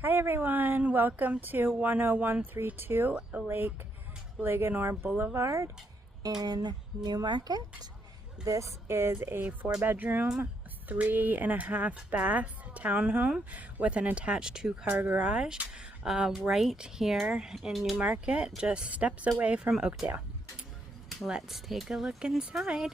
Hi everyone, welcome to 10132 Lake Linganore Boulevard in Newmarket. This is a 4-bedroom, 3.5 bath townhome with an attached 2-car garage right here in Newmarket, just steps away from Oakdale. Let's take a look inside.